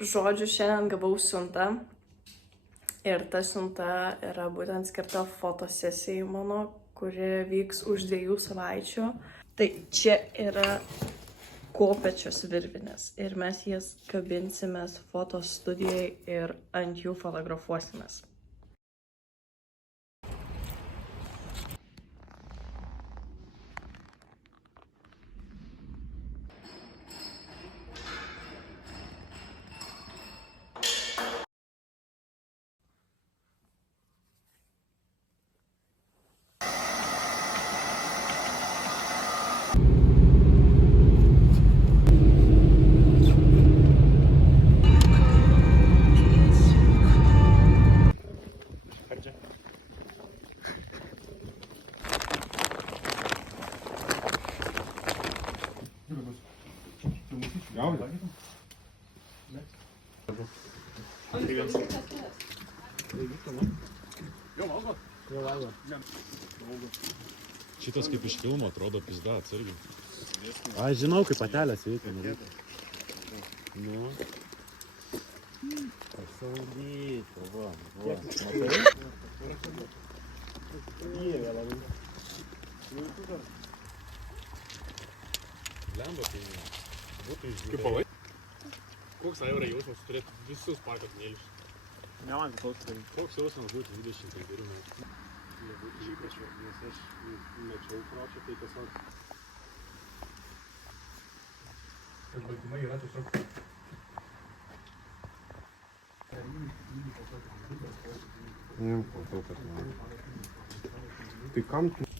Žodžiu, šiandien gavau siuntą ir ta siunta yra būtent skirta fotosesijai mano, kuri vyks už 2 savaičių. Tai čia yra kopečios virvinės ir mes jas kabinsimės fotostudijai ir ant jų fotografuosimės. Šitas kaip iš filmo atrodo pizda, atsargiai. Aš žinau, kaip patelės veikia, nereikia. Nu. Pasaulyta, va. Lemba tai būtų išžiūrė. Kaip palai? Koks yra jausmas turėti visus parkos mėlius? Ne man koks tai. Koks jausmas būtų 25 metų? Nebūtų įpračio, nes aš mečiau pročio, tai tiesiog... Ir baltymai yra tiesiog... Matau, kad man. Tai kam tu?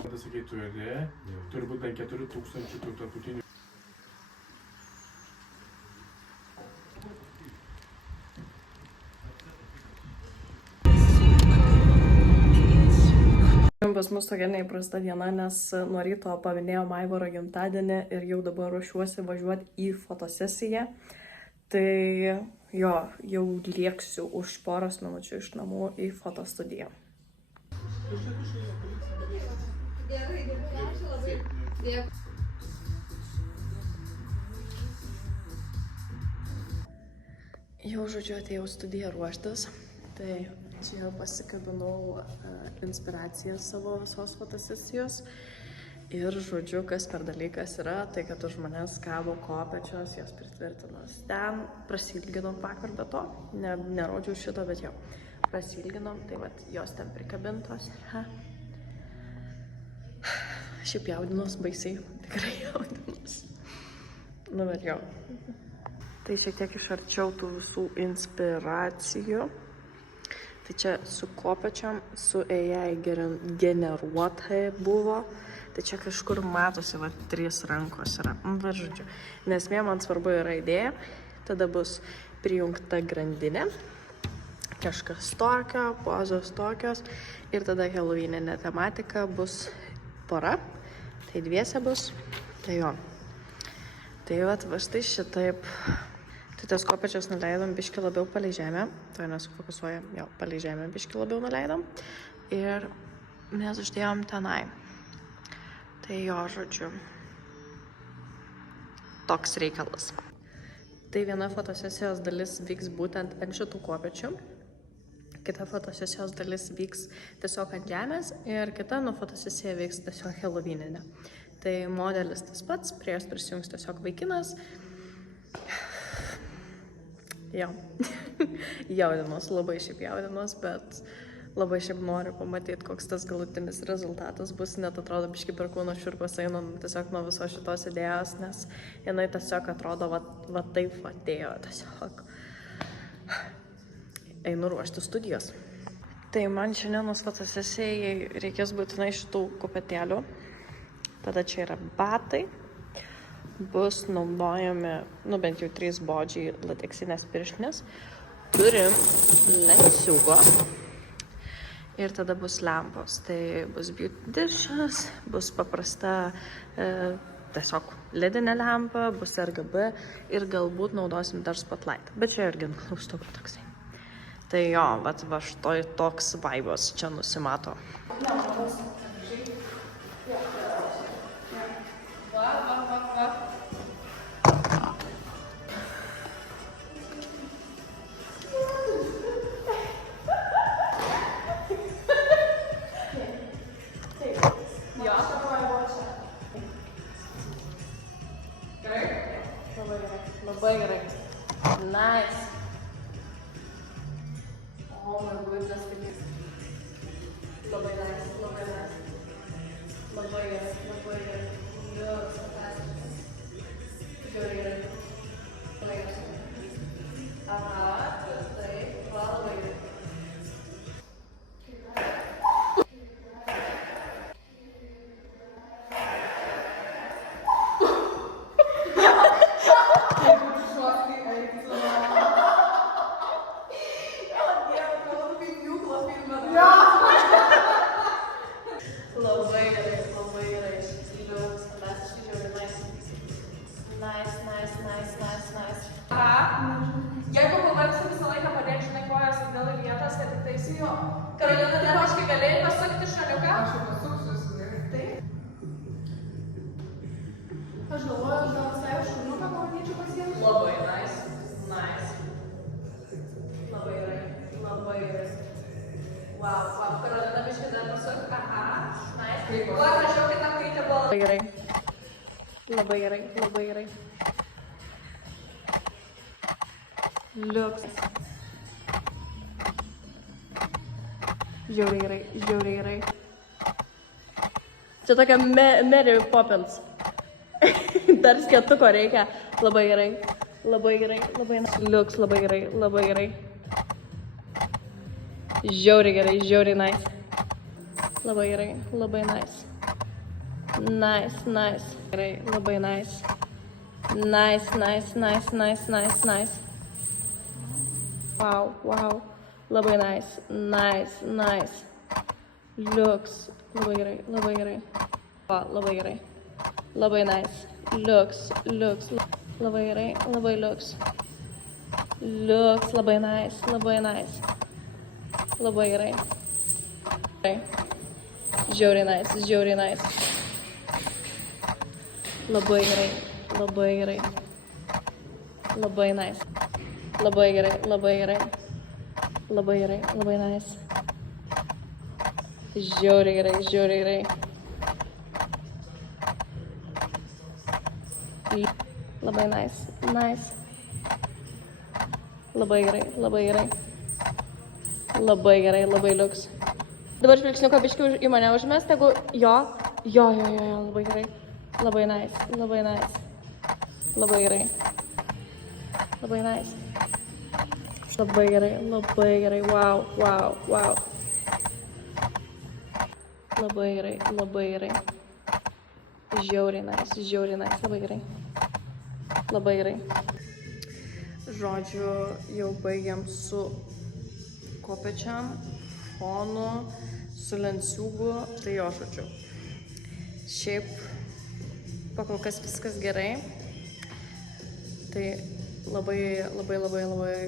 Tada sakai, turi būti bent 4000 tų tarptautinių. Pas mus tokia neįprasta diena, nes nuo ryto paminėjom Aivaro gimtadienį ir jau dabar ruošiuosi važiuoti į fotosesiją. Tai jo, jau lėksiu už poros minučių iš namų į fotostudiją. Jau žodžiu atėjau studiją ruoštis, tai čia pasikabinau inspiraciją savo visos fotosesijos ir žodžiu, kas per dalykas yra, tai kad už manęs kabo kopečios, jos pritvirtinos. Ten prasilginom vakar be to, nerodžiau šito, bet jau prasilginom, tai vat jos ten prikabintos. Šiaip jaudinos baisiai, tikrai jaudinos. Nu, bet jau. Tai šiek tiek iš arčiau tų visų inspiracijų. Tai čia su kopečiom, su AI generuotai buvo. Tai čia kažkur matosi, va, 3 rankos yra. Bet žodžiu, nes man svarbu yra idėja. Tada bus prijungta grandinė. Kažkas tokio, pozos tokios. Ir tada helovyninė tematika bus pora. Tai dviese bus. Tai jo. Tai va štai šitaip. Tai tas kopečias nuleidom biškį labiau palei žemę. Tai nesufokusuojam, jo, palei žemę biškį labiau nuleidom. Ir mes uždėjom tenai. Tai jo, žodžiu, toks reikalas. Tai viena fotosesijos dalis vyks būtent ant šitų kopečių. Kita fotosesijos dalis vyks tiesiog ant žemės ir kita fotosesija vyks tiesiog helovyninė. Tai modelis tas pats, prie jos prisijungs tiesiog vaikinas. Jo, jaudinos, labai šiaip jaudinos, bet labai šiaip noriu pamatyti, koks tas galutinis rezultatas bus. Net atrodo, biškį per kūno šiurpas einu tiesiog nuo visos šitos idėjos, nes jinai tiesiog atrodo, va taip atėjo, tiesiog einu ruošti studijos. Tai man šiandienos fotosesijai reikės būtinai šitų kopetėlių. Tada čia yra batai. Bus naudojami, bent jau 3 bodžiai lateksinės pirštinės. Turim lenciugo. Ir tada bus lempos. Tai bus beauty dishes, bus paprasta tiesiog ledinė lempa, bus RGB ir galbūt naudosim dar spotlight. Bet čia irgi klaustukas toksai. Tai jo, va štai toks vaibas čia nusimato. Jo. Gerai? Labai gerai. Labai gerai. Nice. Oh my goodness, kaip jis. Labai nice, labai nice. Labai gerai, labai gerai. Liuks, fantastiškas. Žiūrėk gerai. Labai gerai. Aha, taip, va, labai gerai. Jeigu pavargsi visą laiką padėk, žinai, kojas atgal į vietas, kad tik tai įsijo. Karolina, tai roškai galėjai pasukti šaliuką? Aš jau pasuksiu, žinai. Taip. Aš galvoju, aš gal visai šuniuką pavadinčiau pasiėmus. Labai nice. Nice. Labai gerai. Labai gerai. Wow, wow. Karolina, biškai dar pasuk. Aha. Nice. Kuo gražiau kitą kaitę buvo. Labai gerai. Labai gerai. Labai gerai. Liuks. Žiauriai gerai, žiauriai gerai. Čia tokia Mary Poppins. Dar skėtuko reikia. Labai gerai, labai gerai, labai nice. Liuks, labai gerai, labai gerai. Žiauriai gerai, žiauriai nice. Labai gerai, labai nice. Nice, nice. Gerai, labai nice. Nice, nice, nice, nice, nice, nice. Wow, wow. Labai nice, nice, nice. Liuks. Labai gerai, labai gerai. Va, labai gerai. Labai nice. Liuks, liuks. Labai gerai, labai liuks. Liuks, labai nice, labai nice. Labai gerai. Žiauriai nice, žiauriai nice. Labai gerai, labai gerai. Labai nice. Labai gerai, labai gerai. Labai gerai, labai nice. Žiauriai gerai, žiauriai gerai. Labai nice, nice. Labai gerai, labai gerai. Labai gerai, labai liuks. Dabar žvilgsniuką biškį į mane užmest, jeigu jo, labai gerai. Labai nice, labai nice. Labai gerai. Labai nice. Labai gerai, wow, wow, wow. Labai gerai, labai gerai. Žiauriai nice, labai gerai. Labai gerai. Žodžiu, jau baigiam su kopečiam, fonu, su lenciūgu, tai jo žodžiu. Šiaip, pakol kas viskas gerai. Tai labai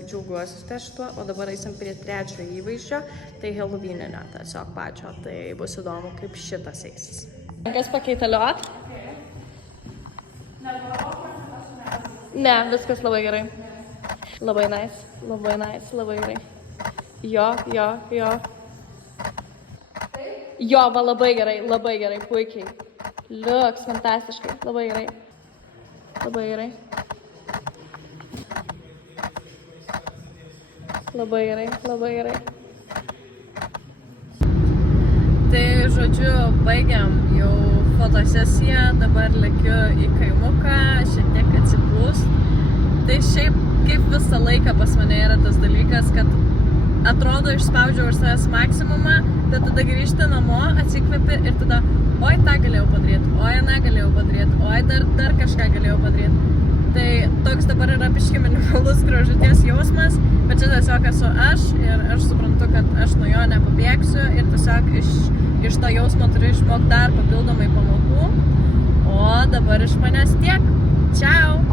džiaugiuosi šituo, o dabar eisim prie trečio įvaizdžio, tai Halloweeninio tiesiog pačio, tai bus įdomu, kaip šitas eisis. Kas pakeitaliot? Ne, viskas labai gerai. Labai nice, labai gerai. Jo. Jo, va labai gerai, puikiai. Liuks, fantastiškai, labai gerai. Labai gerai. Labai gerai. Tai žodžiu, baigiam jau fotosesiją, dabar lekiu į kaimuką, šiek tiek atsipūst. Tai šiaip kaip visą laiką pas mane yra tas dalykas, kad atrodo išspaudžiau už savęs maksimumą, bet tada grįžti namo, atsikvepi ir tada oi tą galėjau padaryti, oi aną galėjau padaryti, oi dar kažką galėjau padaryti. Tai toks dabar yra biškį minimalus gražuties jausmas, bet čia tiesiog esu aš ir aš suprantu, kad aš nuo jo nepabėgsiu ir tiesiog iš to jausmo turiu išmokti dar papildomai pamokų. O dabar iš manęs tiek. Čiau!